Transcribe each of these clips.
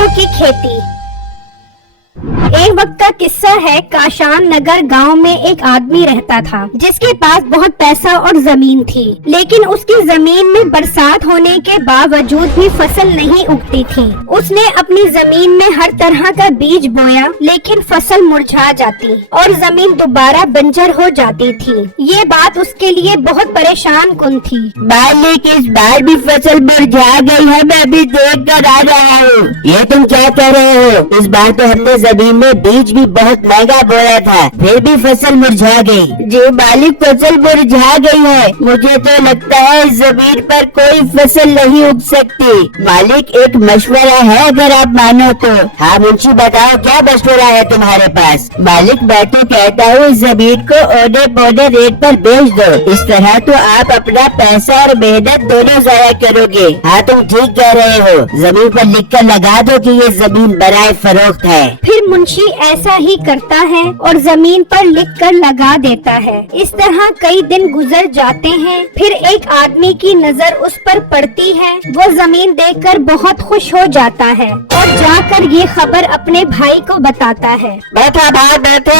फसलों की खेती। एक वक्त का किस्सा है। काशान नगर गांव में एक आदमी रहता था जिसके पास बहुत पैसा और जमीन थी, लेकिन उसकी जमीन में बरसात होने के बावजूद भी फसल नहीं उगती थी। उसने अपनी जमीन में हर तरह का बीज बोया, लेकिन फसल मुरझा जाती और जमीन दोबारा बंजर हो जाती थी। ये बात उसके लिए बहुत परेशान कुन थी। मालिक, इस बार भी फसल मुरझा गई है, मैं अभी देख कर आ रहा हूँ। ये तुम क्या कह रहे हो? इस बार तो हमने जमीन में बीज भी बहुत महंगा बोया था, फिर भी फसल मुरझा गई। जी मालिक, फसल मुरझा गई है। मुझे तो लगता है इस जमीन पर कोई फसल नहीं उग सकती। मालिक, एक मशवरा है अगर आप मानो तो। हाँ मुंशी, बताओ क्या मशवरा है तुम्हारे पास? मालिक, मैं तो कहता हूँ इस जमीन को औने पौने रेट पर बेच दो। इस तरह तो आप अपना पैसा और मेहनत दोनों जाया करोगे। हाँ तुम ठीक कह रहे हो, जमीन पर लिख कर लगा दो कि ये जमीन बराए फरोख्त है। फिर मुंशी ऐसा ही करता है और जमीन पर लिख कर लगा देता है। इस तरह कई दिन गुजर जाते हैं। फिर एक आदमी की नजर उस पर पड़ती है। वो जमीन देखकर बहुत खुश हो जाता है और जाकर ये खबर अपने भाई को बताता है। बैठे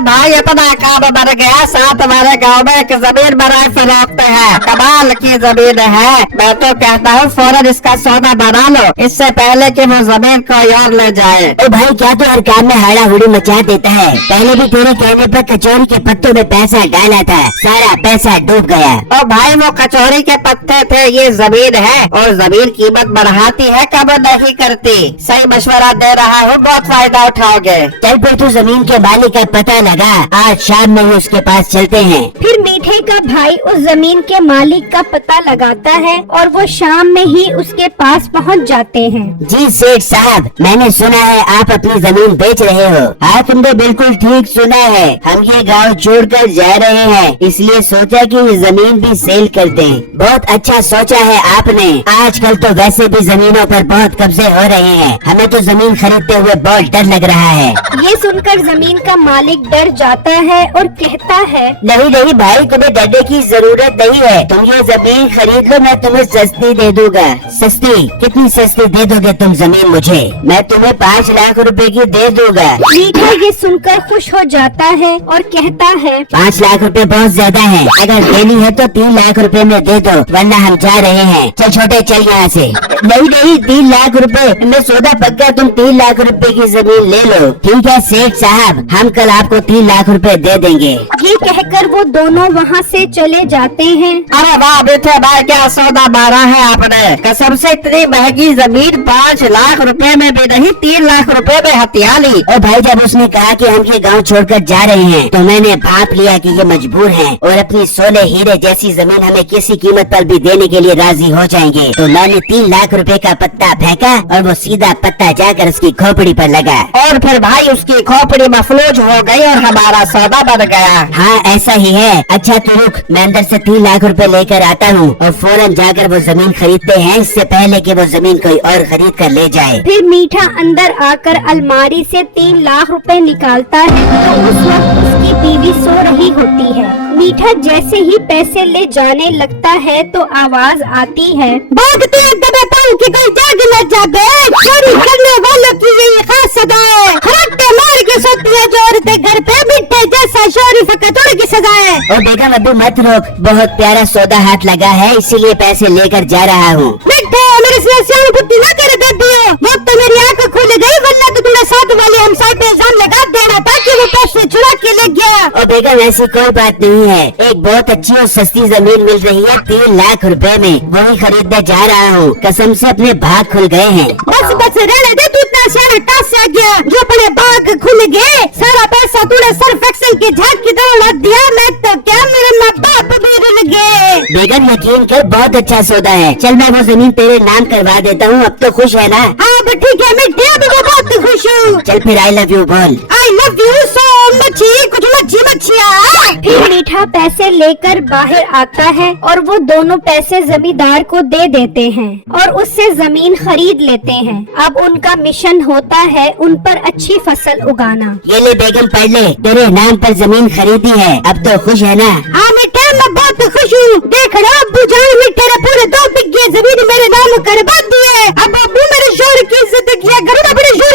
भाई, अपना काम बन गया। साथ हमारे गांव में एक जमीन बराए फरोख्त है, कमाल की जमीन है। मैं तो कहता हूँ फौरन इसका सौदा बना लो, इससे पहले कि वो जमीन कोई और ले जाए। ओ भाई, क्या तो हर काम में हड़ाहुड़ी मचा देता है। पहले भी तेरे कहने पर कचौरी के पत्तों में पैसा डाला था, सारा पैसा डूब गया। ओ भाई, वो कचौरी के पत्ते थे, ये जमीन है और जमीन कीमत बढ़ाती है, कम नहीं करती। सही मशवरा दे रहा हूँ, बहुत फायदा उठाओगे। चल फिर तू जमीन के मालिक का पता लगा, आज शाम में ही उसके पास चलते हैं। फिर मीठे का भाई उस जमीन के मालिक का पता लगाता है और वो शाम में ही उसके पास पहुंच जाते हैं। जी सेठ साहब, मैंने सुना है आप अपनी जमीन बेच रहे हो। हाँ तुमने बिल्कुल ठीक सुना है, हम ये गांव छोड़कर जा रहे हैं, इसलिए सोचा कि ये जमीन भी सेल कर दें। बहुत अच्छा सोचा है आपने। आजकल तो वैसे भी जमीनों पर बहुत कब्जे हो रहे हैं, हमें तो जमीन खरीदते हुए बहुत डर लग रहा है। ये सुनकर जमीन का मालिक डर जाता है और कहता है, नहीं नहीं भाई, तुम्हें डरने की जरूरत नहीं है। तुम ये जमीन खरीद लो, मैं तुम्हें सस्ती दे दूंगा। सस्ती? कितनी सस्ती दे दोगे तुम जमीन मुझे? मैं तुम्हें 5 लाख रुपए की दे दूंगा। मीठा ये सुनकर खुश हो जाता है और कहता है, 5 लाख रुपए बहुत ज्यादा है, अगर देनी है तो 3 लाख रुपए में दे दो, वरना हम जा रहे हैं। चल छोटे, चल यहाँ से। नहीं नहीं, 3 लाख रुपए में सौदा पक्का, तुम 3 लाख रुपए की जमीन ले लो। ठीक है सेठ साहब, हम कल आपको 3 लाख रुपए दे देंगे। ये कहकर वो दोनों वहाँ से चले जाते हैं। अरे वाह बेटे भाई, क्या सौदा मारा है आपने। कसम से इतनी महंगी जमीन 5 लाख रुपए में भी नहीं, 3 लाख रुपए में हथिया ली। और भाई, जब उसने कहा कि हम ये गांव छोड़कर जा रहे हैं तो मैंने भाप लिया कि ये मजबूर हैं और अपनी सोने हीरे जैसी जमीन हमें किसी कीमत पर भी देने के लिए राजी हो जाएंगे। तो मैंने 3 लाख रुपए का पत्ता फेंका और वो सीधा पत्ता जाकर उसकी खोपड़ी पर लगा और फिर भाई उसकी खोपड़ी मफलूज हो गई और हमारा सौदा बन गया। हाँ ऐसा ही है। अच्छा तू रुक, मैं अंदर से 3 लाख रुपए लेकर आता हूँ और फौरन जाकर वो जमीन खरीदते हैं, इससे पहले कि वो जमीन कोई और खरीद कर ले जाए। फिर मीठा अंदर आकर अलमारी से 3 लाख रुपए निकालता है तो उस वक्त उसकी बीवी सो रही होती है। मीठा जैसे ही पैसे ले जाने लगता है तो आवाज आती है, भागते हैं दबे पाँव कि कोई जाग न जागे, चोरी करने वालों की यही खास सजा है। हड़कते मार के सोती है जो औरतें घर पे, मिट्टे जैसा शोरी फकतोड़ की सजा है। ओ बेगम अभी मत रोक, बहुत प्यारा सौदा हाथ लगा है, इसीलिए पैसे लेकर जा रहा हूँ। मिट्टे मेरे से सियान बुद्धि न करे बेबी, वो तो मेरी आंख खुल गई, वरना तो तुम्हें साथ वाले हमसाए पे इल्जाम लगा देना था कि वो पैसे चुरा के ले गया। ओ बेगम ऐसी कोई बात नहीं है, एक बहुत अच्छी और सस्ती जमीन मिल रही है 3 लाख रुपए में, वही खरीदने जा रहा हूँ। कसम से अपने भाग खुल गए हैं। बस बस रहने दे, तू इतना सियाना टास से आ गया, जो अपने भाग खुल गए। सारा पैसा तूने सर्फ एक्सेल की झाग की तरह लग दिया, मैं तो क्या मेरे माँ बाप भी रुल गए। बेगम यकीन कर, बहुत अच्छा सौदा है। चल मैं वो जमीन तेरे नाम करवा देता हूँ, अब तो खुश है ना? हाँ ठीक है, मैं बहुत खुश हूँ। चल फिर आई लव यू बोल। I love you so much. कुछ मच्छिया। फिर मीठा पैसे लेकर बाहर आता है और वो दोनों पैसे जमींदार को दे देते हैं और उससे जमीन खरीद लेते हैं। अब उनका मिशन होता है उन पर अच्छी फसल उगाना। ये ले बेगम पढ़ ले, तेरे नाम पर जमीन खरीदी है, अब तो खुश है ना? हाँ मीठा, मैं बहुत खुश हूँ। देख रहा अब्बू जान, मीठे ने पूरे 2 बिघे जमीन मेरे नाम करवा दी है। अब अब्बू मेरे शोर की इज्जत किया करो, अपने शोर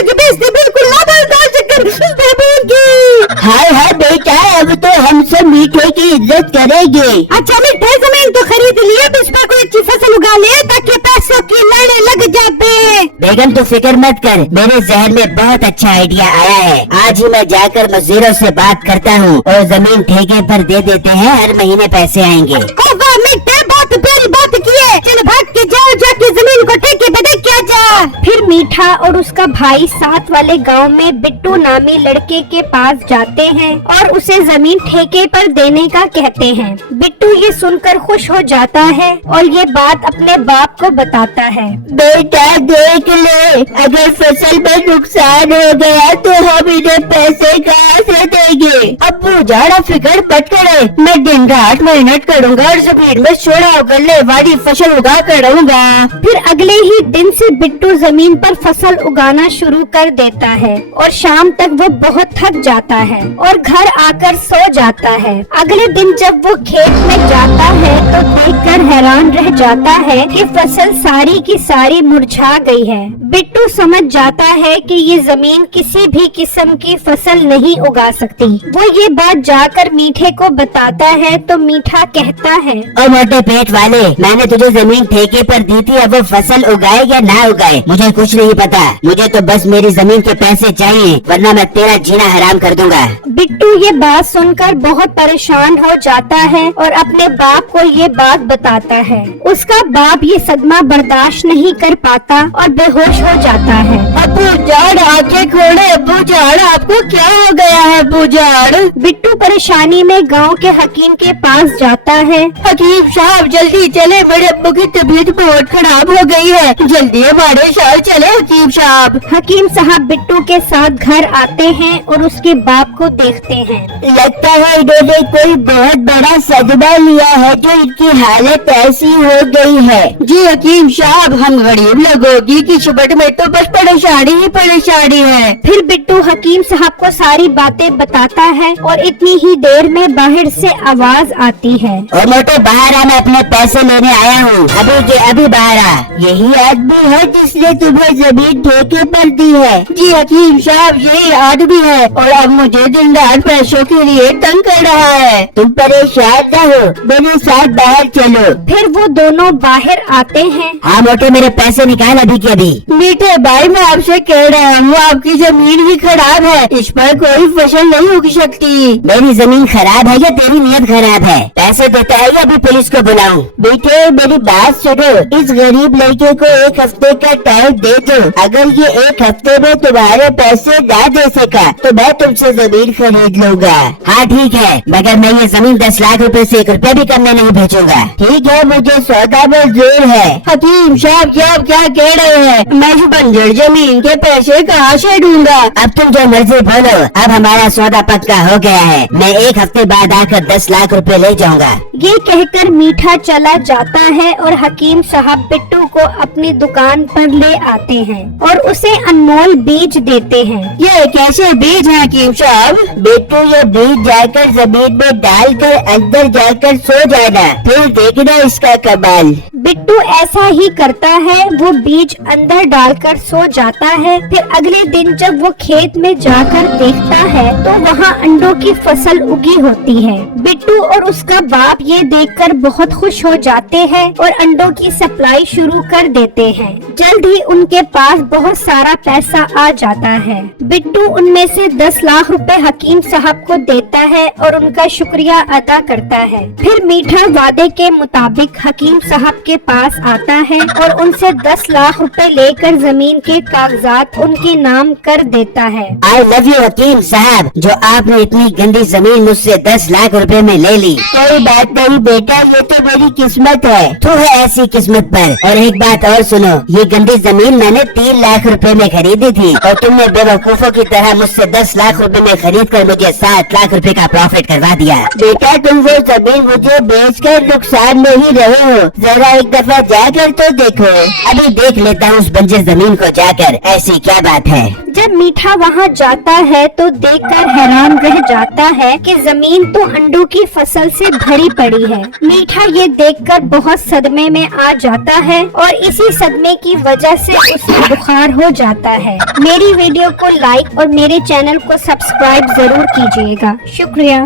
मेरी इज्जत करेगी। अच्छा मिठे, जमीन तो खरीद ली, अब इस पर कोई अच्छी फसल उगा ले ताकि पैसों की लड़े लग जाए। बेगम तू फिक्र मत कर, मेरे जहन में बहुत अच्छा आइडिया आया है। आज ही मैं जाकर मजदूरों से बात करता हूँ और जमीन ठेके पर दे देते हैं, हर महीने पैसे आएंगे। ओ वाह मिठे, बहुत प्यारी बात की है। चल भाग के जाओ, जाके जमीन को ठेके पे दे के आ जा। फिर मीठा और उसका भाई साथ वाले गांव में बिट्टू नामी लड़के के पास जाते हैं और उसे जमीन ठेके पर देने का कहते हैं। बिट्टू ये सुनकर खुश हो जाता है और ये बात अपने बाप को बताता है। बेटा देख ले, अगर फसल में नुकसान हो गया तो हम इन्हें पैसे कहाँ से देंगे। अब्बू जाड़ा फिक्र मत करे, मैं दिन रात मेहनत करूँगा और जमीन में छोड़ा गले वाली फसल उगा कर रहूँगा। फिर अगले ही दिन से बिट्टू जमीन पर फसल उगाना शुरू कर देता है और शाम तक वो बहुत थक जाता है और घर आकर सो जाता है। अगले दिन जब वो खेत में जाता है तो देखकर हैरान रह जाता है कि फसल सारी की सारी मुरझा गई है। बिट्टू समझ जाता है कि ये जमीन किसी भी किस्म की फसल नहीं उगा सकती। वो ये बात जाकर मीठे को बताता है तो मीठा कहता है, और मोटे पेट वाले, मैंने तुझे जमीन ठेके पर दी थी, अब वो फसल उगाए या ना उगाए मुझे कुछ नहीं पता। मुझे तो बस मेरी जमीन के पैसे चाहिए, वरना मैं तेरा जीना हराम कर दूंगा। बिट्टू ये बात सुनकर बहुत परेशान हो जाता है और अपने बाप को ये बात बताता है। उसका बाप ये सदमा बर्दाश्त नहीं कर पाता और बेहोश हो जाता है। अब्बू जाड़ आंखें खोले, अब्बू जाड़ आपको क्या हो गया है अब्बू जाड़? बिट्टू परेशानी में गांव के हकीम के पास जाता है। हकीम साहब जल्दी चले, मेरे अब्बू की तबीयत बहुत खराब हो गई है, जल्दी हमारे साथ चले हकीम साहब। हकीम साहब बिट्टू के साथ घर आते हैं और उसके बाप को देखते हैं। लगता है इन्होंने कोई बहुत बड़ा सदमा लिया है जो इनकी हालत ऐसी हो गई है। जी हकीम साहब, हम गरीब लोगों की किस्मत में तो बस परेशानी ही परेशानी है। फिर बिट्टू हकीम साहब को सारी बातें बताता है और इतनी ही देर में बाहर से आवाज आती है, और मोटे बाहर आ, मैं अपने पैसे लेने आया हूँ, अभी के अभी बाहर आ। यही आदमी है जिसने तुम्हें जमीन ठेके पर दी है? जी हकीम साहब, यही आदमी है और अब मुझे दिन रात पैसों के लिए तंग कर रहा है। तुम परेशान न हो, मेरे साथ बाहर चलो। फिर वो दोनों बाहर आते हैं। हाँ मोटे, मेरे पैसे निकाल अभी के अभी। मीठे भाई, मैं आपसे कह रहा हूँ आपकी जमीन भी खराब है, इस पर कोई फसल नहीं उग सकती। मेरी जमीन खराब है या तेरी नीयत खराब है? पैसे देता है या अभी पुलिस को बुलाऊं? बेटे मेरी बात सुनो, इस गरीब लड़के को एक हफ्ते का टाइम दे दो। अगर ये एक हफ्ते में तुम्हारे पैसे ना दे सका तो मैं तुमसे जमीन खरीद लूंगा। हाँ ठीक है, मगर मैं ये जमीन 10 लाख रुपए से 1 रुपया भी कम में नहीं बेचूंगा। ठीक है, मुझे सौदा मंजूर है। हकीम साहब क्या क्या कह रहे हैं? मैं इस बंजर जमीन के पैसे कहाँ से दूंगा? अब तुम जो मर्जी बोलो, अब हमारा सौदा पक्का हो गया है। मैं एक हफ्ते बाद आकर 10 लाख रुपए ले जाऊंगा। ये कहकर मीठा चला जाता है और हकीम साहब बिट्टू को अपनी दुकान पर ले आते हैं और उसे अनमोल बीज देते हैं। ये कैसे बीज है हकीम साहब? बिट्टू, ये बीज जाकर जमीन में डालकर अंदर जाकर सो जाना, फिर देखना इसका कमाल। बिट्टू ऐसा ही करता है, वो बीज अंदर डालकर सो जाता है। फिर अगले दिन जब वो खेत में जाकर देखता है तो वहाँ अंडों की फसल उगी होती है। बिट्टू और उसका बाप ये देखकर बहुत खुश हो जाते हैं और अंडों की सप्लाई शुरू कर देते हैं। जल्द ही उनके पास बहुत सारा पैसा आ जाता है। बिट्टू उनमें से 10 लाख रुपए हकीम साहब को देता है और उनका शुक्रिया अदा करता है। फिर मीठा वादे के मुताबिक हकीम साहब के पास आता है और उनसे 10 लाख रुपए लेकर जमीन के कागजात उनके नाम कर देता है। आई लव यू हकीम साहब, जो आपने इतनी गंदी जमीन मुझसे 10 लाख रुपए में ले ली। कोई बात नहीं बेटा, ये तो मेरी किस्मत है। तू है ऐसी किस्मत पर। और एक बात और सुनो, ये गंदी जमीन मैंने 3 लाख रुपए में खरीदी थी और तुमने बेवकूफों की तरह मुझसे 10 लाख रुपए में खरीद कर मुझे 7 लाख रुपए का प्रॉफिट करवा दिया। बेटा तुम वो जमीन मुझे बेचकर नुकसान में ही रहे हो, जरा एक दफा जाकर तो देखो। अभी देख लेता हूँ उस बंजर जमीन को जाकर, ऐसी क्या बात है। जब मीठा वहाँ जाता है तो देखकर हैरान रह जाता है कि जमीन तो अंडों की फसल से भरी पड़ी है। मीठा ये देखकर बहुत सदमे में आ जाता है और इसी सदमे की वजह से उसे बुखार हो जाता है। मेरी वीडियो को लाइक और मेरे चैनल को सब्सक्राइब जरूर कीजिएगा। शुक्रिया।